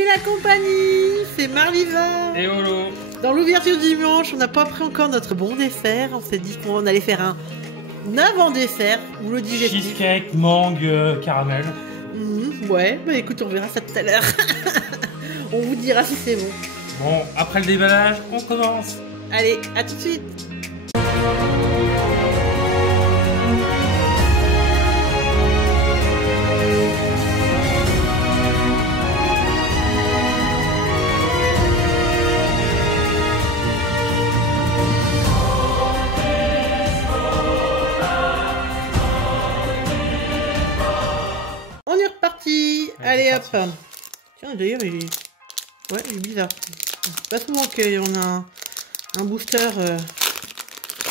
Et la compagnie, c'est Marliva. Et Holo. Dans l'ouverture du dimanche, on n'a pas pris encore notre bon dessert. On s'est dit qu'on allait faire un avant-dessert ou le digestif. Cheesecake, mangue, caramel. Ouais, bah écoute, on verra ça tout à l'heure. On vous dira si c'est bon. Bon, après le déballage, on commence. Allez, à tout de suite. On est reparti. Allez hop. Tiens, d'ailleurs, il est bizarre. C'est pas souvent qu'on a un booster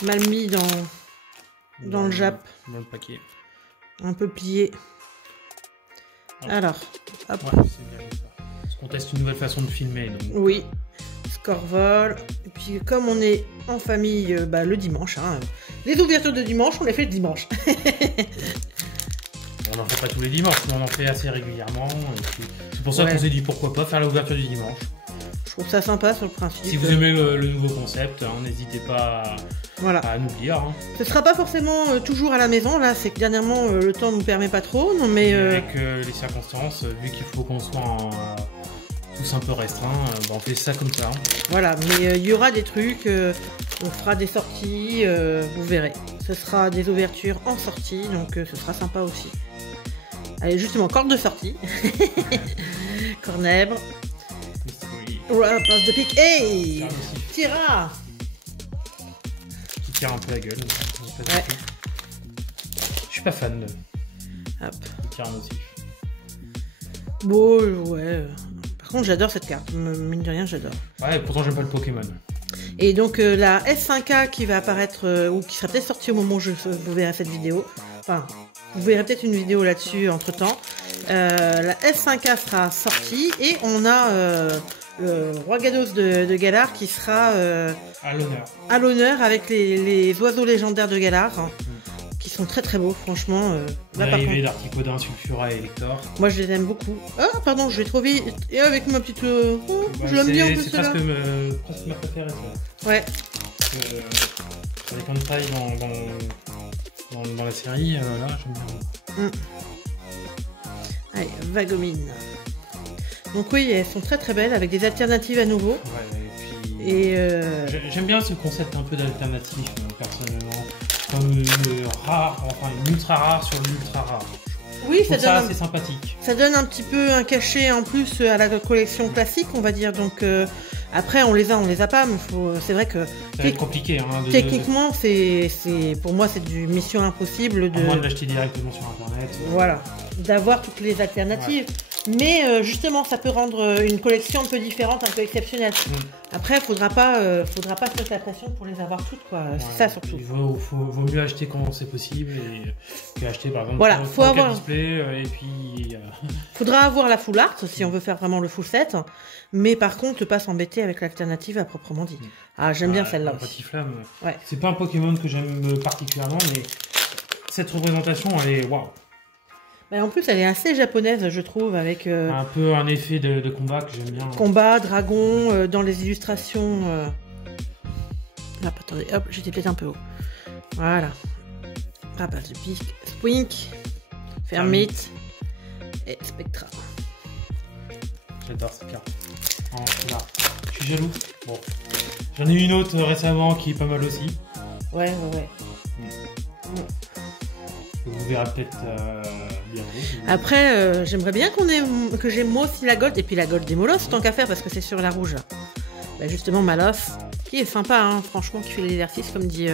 mal mis dans le Jap. Dans le paquet. Un peu plié. Ah. Alors, hop. Ouais, c'est bien ça. Parce qu'on teste une nouvelle façon de filmer. Donc. Oui. Score vol. Et puis, comme on est en famille le dimanche, hein, les ouvertures de dimanche, on les fait le dimanche. On n'en fait pas tous les dimanches, mais on en fait assez régulièrement. C'est pour ça qu'on s'est dit pourquoi pas faire l'ouverture du dimanche. Je trouve ça sympa sur le principe. Si vous aimez le nouveau concept, n'hésitez pas à nous dire. Hein. Ce sera pas forcément toujours à la maison, là, c'est que dernièrement le temps nous permet pas trop. Non, mais avec les circonstances, vu qu'il faut qu'on soit tous un peu restreints, on fait ça comme ça. Hein. Voilà, mais il y aura des trucs, on fera des sorties, vous verrez. Ce sera des ouvertures en sortie, donc ce sera sympa aussi. Allez, justement, corde de sortie. Cornèbre. Oui. Voilà, passe de pique. Hey, tira. Qui tire un peu la gueule. Ouais. Je suis pas fan de Hop. tire un motif. Bon, ouais. Par contre, j'adore cette carte. Mine de rien, j'adore. Ouais, pourtant j'aime pas le Pokémon. Et donc la S5K qui va apparaître, ou qui sera peut-être sortie au moment où vous verrez cette vidéo. Enfin, vous verrez peut-être une vidéo là-dessus entre temps. La S5K sera sortie et on a le Roi Gados de Galar qui sera à l'honneur avec les oiseaux légendaires de Galar. Qui sont très très beaux, franchement. L'arrivée d'Articodin, Sulfura et Elector. Moi je les aime beaucoup. Ah, pardon, je vais trop vite. Et avec ma petite. Je l'aime bien un peu c'est celle-là. presque ma préférée, ça. Ouais. Avec un taille dans la série, là, j'aime bien. Allez, Vagomine. Donc, oui, elles sont très très belles avec des alternatives à nouveau. Ouais, et j'aime bien ce concept un peu d'alternatif, personnellement. Comme une rare, enfin une ultra rare sur l'ultra rare. Oui, ça c'est sympathique. Ça donne un petit peu un cachet en plus à la collection classique, on va dire. Donc après, on les a pas, mais c'est vrai que ça va être compliqué. Hein, techniquement, pour moi, c'est du mission impossible à moins de l'acheter directement sur internet. Voilà, d'avoir toutes les alternatives. Ouais. Mais justement, ça peut rendre une collection un peu différente, un peu exceptionnelle. Après, faudra pas se mettre la pression pour les avoir toutes, quoi. C'est ça surtout. Il vaut mieux acheter quand c'est possible que acheter par exemple voilà, faut avoir display et puis. Faudra avoir la full art si on veut faire vraiment le full set, mais par contre, pas s'embêter avec l'alternative à proprement dit. Ah, j'aime bien celle-là aussi. Petit flamme. Ouais. C'est pas un Pokémon que j'aime particulièrement, mais cette représentation, elle est waouh. Mais en plus, elle est assez japonaise, je trouve, avec un peu un effet de combat que j'aime bien. Combat, dragon, dans les illustrations. Hop, attendez, hop, j'étais peut-être un peu haut. Voilà. Rapace de pique, Spwink, Fermite et Spectra. J'adore cette carte. Là. Je suis jaloux. Bon. J'en ai une autre récemment qui est pas mal aussi. Ouais. Vous verrez peut-être bientôt. Après, j'aimerais bien que j'aime moi aussi la Gold, et puis la Gold des Molos, tant qu'à faire, parce que c'est sur la rouge. Bah, justement, Malos, qui est sympa, hein, franchement, qui fait l'exercice, comme dit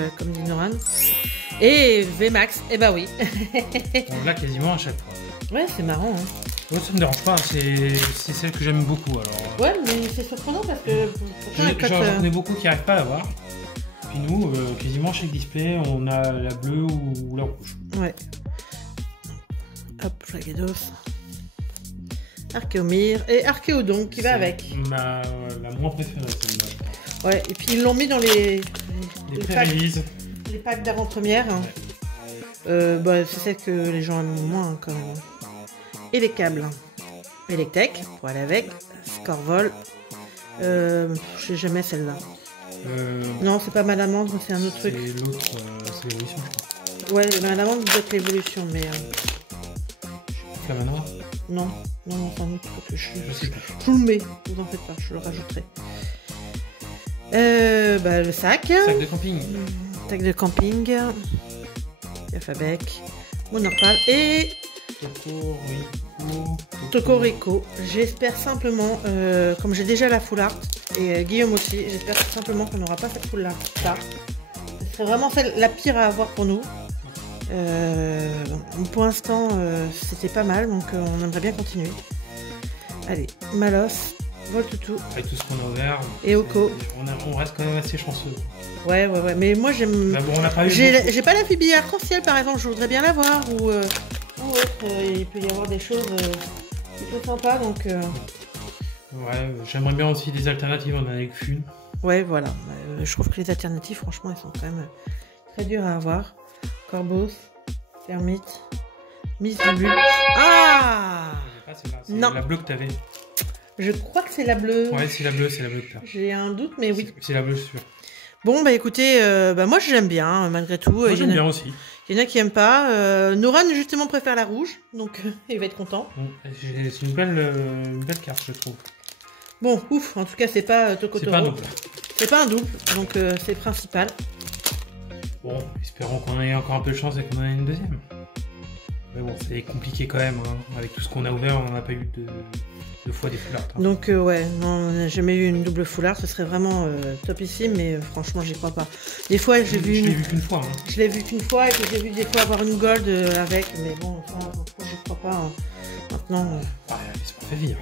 Noran. Et VMAX, et bah oui. On l'a quasiment à chaque fois. Ouais, c'est marrant. Hein. Moi, ça me dérange pas, c'est celle que j'aime beaucoup. Alors. Ouais, mais c'est surprenant parce que. J'en connais beaucoup qui n'arrivent pas à l'avoir. Puis nous, quasiment chaque display, on a la bleue ou la rouge. Ouais. Hop, Flagados. Archéomir et Archéodon qui va avec. La moins préférée, celle-là. Ouais, et puis ils l'ont mis dans les packs d'avant-première. Hein. Ouais. C'est celle que les gens aiment moins quand même. Et les câbles. Electek, pour aller avec. Scorvol. Je sais jamais celle-là. Non, c'est pas Malamandre, c'est un autre truc. C'est l'autre, c'est l'évolution, je crois. Ouais, Malamandre, vous êtes l'évolution, mais... Flamanoir. Non, c'est un autre truc que je sais pas. Je vous le mets, vous en faites pas, je le rajouterai. Le sac. Sac de camping. Sac de camping. Alphabec. Monorpal et... Tokorico. J'espère simplement, comme j'ai déjà la full art, et Guillaume aussi, j'espère simplement qu'on n'aura pas cette full art là. Ce serait vraiment la pire à avoir pour nous. Pour l'instant, c'était pas mal, donc on aimerait bien continuer. Allez, Malos, Voltutu. Avec tout ce qu'on a ouvert. Et Oko. On reste quand même assez chanceux. Ouais, mais moi j'aime. Bah bon, j'ai pas la phibie arc-en-ciel par exemple, je voudrais bien l'avoir, ou autre, il peut y avoir des choses plutôt sympas, donc... Ouais, j'aimerais bien aussi des alternatives, on en a avec qu'une. Ouais, voilà, je trouve que les alternatives, franchement, elles sont quand même très dures à avoir. Corbeau, Thermite, Miss Bulle. Ah c'est la bleue que t'avais. Je crois que c'est la bleue. Ouais, c'est la bleue que t'as. J'ai un doute, mais oui. C'est la bleue, sûr. Bon, bah écoutez, moi j'aime bien, malgré tout. Moi j'aime bien aussi. Il y en a qui aiment pas. Noran justement préfère la rouge, donc il va être content. C'est une belle carte, je trouve. Bon, ouf, en tout cas c'est pas Tokotoro. C'est pas un double. C'est pas un double, donc c'est principal. Bon, espérons qu'on ait encore un peu de chance et qu'on en ait une deuxième. Mais bon, c'est compliqué quand même, hein. Avec tout ce qu'on a ouvert, on n'a pas eu deux fois des full art. Hein. Donc ouais, non, on n'a jamais eu une double full art, ce serait vraiment topissime, mais franchement j'y crois pas. Des fois j'ai vu... Je l'ai vu qu'une fois. Hein. Je l'ai vu qu'une fois, et puis j'ai vu des fois avoir une gold avec, mais bon, ça, j'y crois pas. Hein. Maintenant... Ouais, c'est pas fait vivre.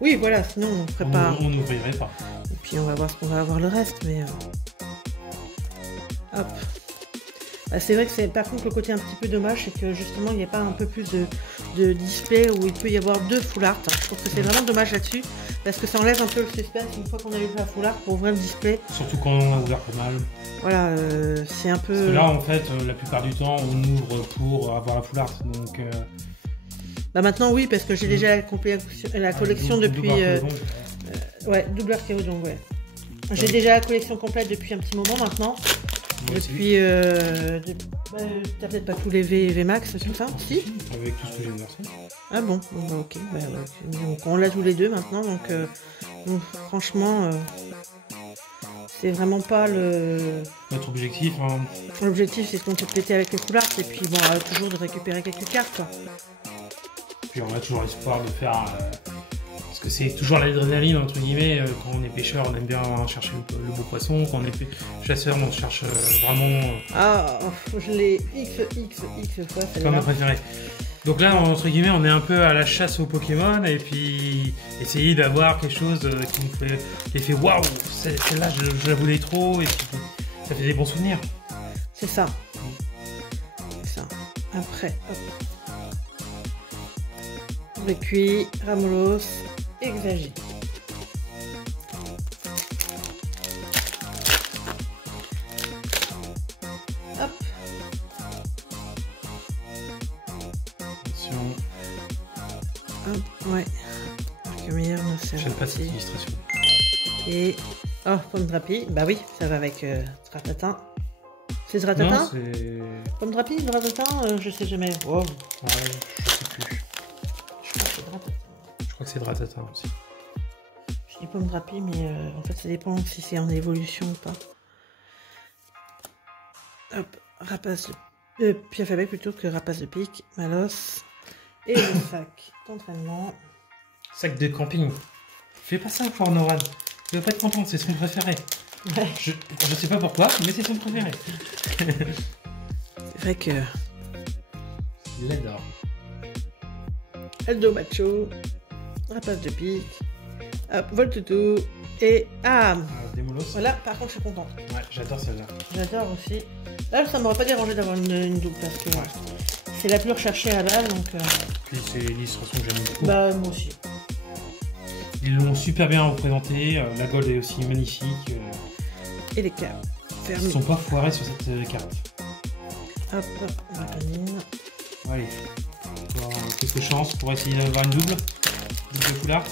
Oui, voilà, sinon on ferait pas... On n'ouvrirait pas. Et puis on va voir ce qu'on va avoir le reste, mais... Hop. Bah, c'est vrai que c'est par contre le côté un petit peu dommage, c'est que justement il n'y a pas un peu plus de display où il peut y avoir deux full art. Je trouve que c'est vraiment dommage là-dessus, parce que ça enlève un peu le suspense une fois qu'on a eu la full art pour ouvrir le display. Surtout quand on a ouvert pas mal. Voilà, c'est un peu... Parce que là en fait, la plupart du temps on ouvre pour avoir la full art, donc... Bah maintenant oui, parce que j'ai déjà la collection depuis... ouais, double archéodon, ouais. J'ai déjà la collection complète depuis un petit moment maintenant. Depuis, t'as peut-être pas tous les VMAX, c'est ça? Si. Avec tout ce que j'ai versé. Ah bon, bah, ok. Bah, donc, on l'a tous les deux maintenant, donc franchement, c'est vraiment pas notre objectif. Hein. L'objectif, c'est de compléter avec les full art et puis bon, toujours de récupérer quelques cartes, quoi. Puis on a toujours l'espoir de faire... Parce que c'est toujours l'adrénaline, entre guillemets, quand on est pêcheur, on aime bien chercher le beau poisson, quand on est chasseur, on cherche vraiment... Ah, je l'ai X fois, c'est pas ma préférée. Donc là, entre guillemets, on est un peu à la chasse aux Pokémon, et puis essayer d'avoir quelque chose qui nous fait l'effet waouh, celle-là, je la voulais trop, et puis ça fait des bons souvenirs. C'est ça. C'est ça. Après, hop. Recuit, Ramolos, Exagite. Hop. Attention. Hop, ouais. Archimir, j'aime pas cette illustration. Et... oh, pomme drapi. Bah oui, ça va avec Dratatin. C'est Dratatin? Non, c'est... Pomme drapi, Dratatin, je sais jamais. Wow. Ouais, je sais plus. Je crois que c'est Dratatin aussi. Je dis pomme drapi, mais en fait ça dépend si c'est en évolution ou pas. Hop, rapace de Piafabec plutôt que rapace de pique, Malos. Et le sac d'entraînement. Sac de camping. Fais pas ça pour Noran. Tu vas pas être content, c'est son préféré. Ouais. Je sais pas pourquoi, mais c'est son préféré. C'est vrai que... il l'adore. Aldo Macho, rapace de pique, hop, Voltutu, et Démolos. Voilà, par contre je suis contente. Ouais, j'adore celle-là. J'adore aussi. Là, ça m'aurait pas dérangé d'avoir une double parce que c'est la plus recherchée à la base, donc... Puis c'est l'illustration que j'aime beaucoup. Bah, moi aussi. Ils l'ont super bien représenté, la gold est aussi magnifique. Et les câbles. Ils ne sont pas foirés sur cette carte. Hop, Draconine. Allez, quelques chances pour essayer d'avoir une double. de couleur.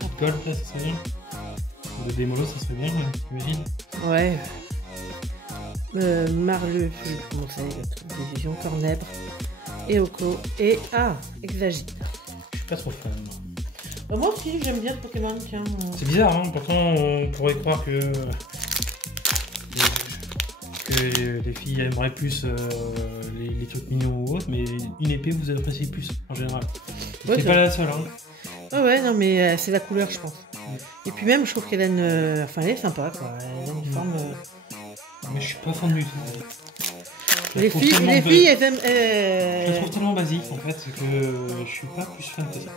De gold, là, ça serait bien. De démolo, ça serait bien, t'imagines? Ouais. Marleux, je sais comment ça Division, Cornèbre, Eoko et Exagite. Je suis pas trop fan. Moi aussi, j'aime bien ce Pokémon, tiens. C'est bizarre, hein, pourtant on pourrait croire que les filles aimeraient plus les trucs mignons ou autres, mais une épée vous appréciez plus en général. Ouais, c'est pas la seule, hein. Ouais, non, mais c'est la couleur, je pense. Et puis même, je trouve qu'elle a une... Enfin, elle est sympa, quoi. Elle a une forme... Mais je suis pas fan du tout. Les filles, elles aiment... Je la trouve tellement basique, en fait, que je suis pas plus fan que ça.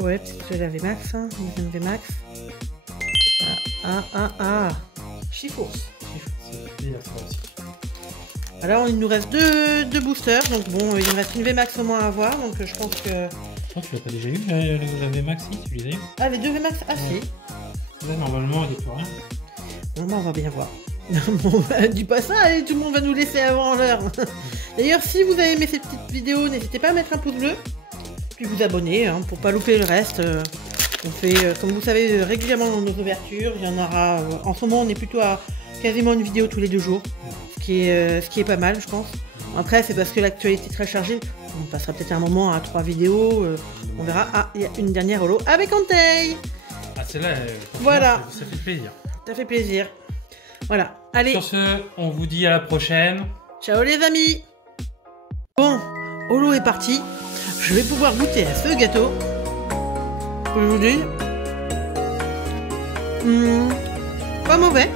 Ouais, peut-être que la VMAX, hein. Deuxième VMAX. Chiffos. Alors, il nous reste deux boosters, donc bon, il nous reste une VMAX au moins à avoir, donc je pense que... Oh, tu l'as pas déjà eu, la VMAX, si, tu les as eu? Ah, les deux VMAX, si. Là, normalement, il n'y a plus rien. Normalement, on va bien voir. Bon, dis pas ça, allez, tout le monde va nous laisser avant l'heure. D'ailleurs, si vous avez aimé cette petite vidéo, n'hésitez pas à mettre un pouce bleu, puis vous abonner, hein, pour pas louper le reste. On fait, comme vous savez, régulièrement dans nos ouvertures. Il y en aura... en ce moment, on est plutôt à quasiment une vidéo tous les 2 jours, ce qui est pas mal, je pense. Après, c'est parce que l'actualité est très chargée. On passera peut-être un moment à 3 vidéos. On verra. Ah, il y a une dernière holo avec Entei. Ah, celle-là, voilà. Ça fait plaisir. Ça fait plaisir. Voilà. Allez. Sur ce, on vous dit à la prochaine. Ciao les amis. Bon, holo est parti. Je vais pouvoir goûter à ce gâteau. Je vous dis. Pas mauvais.